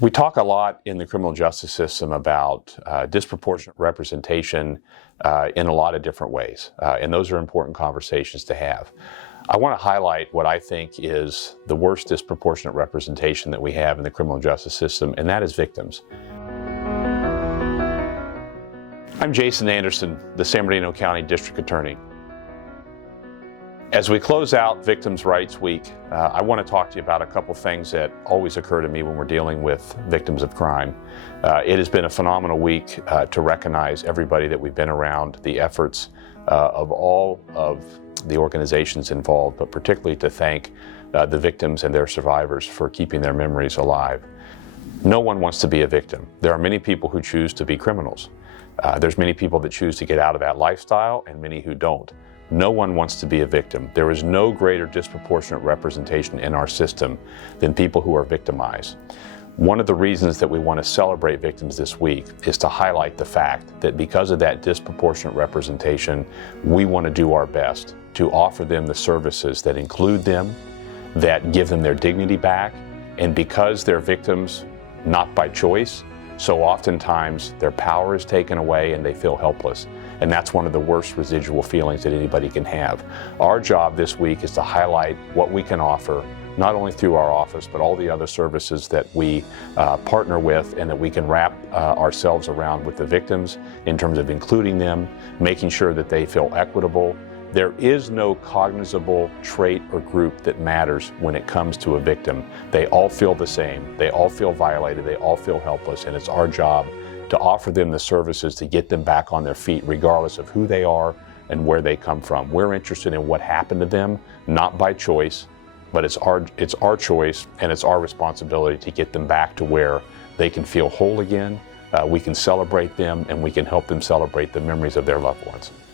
We talk a lot in the criminal justice system about disproportionate representation in a lot of different ways, and those are important conversations to have. I want to highlight what I think is the worst disproportionate representation that we have in the criminal justice system, and that is victims. I'm Jason Anderson, the San Bernardino County District Attorney. As we close out Victims' Rights Week, I want to talk to you about a couple things that always occur to me when we're dealing with victims of crime. It has been a phenomenal week to recognize everybody that we've been around, the efforts of all of the organizations involved, but particularly to thank the victims and their survivors for keeping their memories alive. No one wants to be a victim. There are many people who choose to be criminals. There's many people that choose to get out of that lifestyle and many who don't. No one wants to be a victim. There is no greater disproportionate representation in our system than people who are victimized. One of the reasons that we want to celebrate victims this week is to highlight the fact that because of that disproportionate representation, we want to do our best to offer them the services that include them, that give them their dignity back, and because they're victims not by choice, so oftentimes their power is taken away and they feel helpless. And that's one of the worst residual feelings that anybody can have. Our job this week is to highlight what we can offer, not only through our office, but all the other services that we partner with and that we can wrap ourselves around with the victims in terms of including them, making sure that they feel equitable. There is no cognizable trait or group that matters when it comes to a victim. They all feel the same. They all feel violated. They all feel helpless. And it's our job to offer them the services to get them back on their feet, regardless of who they are and where they come from. We're interested in what happened to them, not by choice, but it's our choice and it's our responsibility to get them back to where they can feel whole again. We can celebrate them and we can help them celebrate the memories of their loved ones.